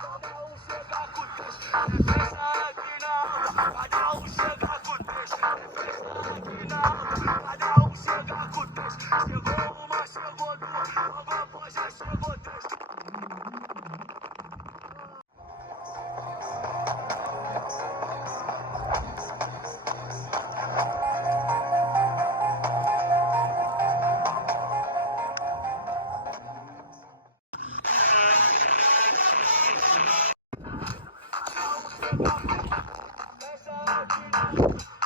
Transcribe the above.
Cada um chega com texto, é festa aqui na alta. Cada um chega com texto, é festa aqui na alta. Cada um chega com texto. Chegou uma, chegou duas, logo após já chegou três. Festa aqui na alta.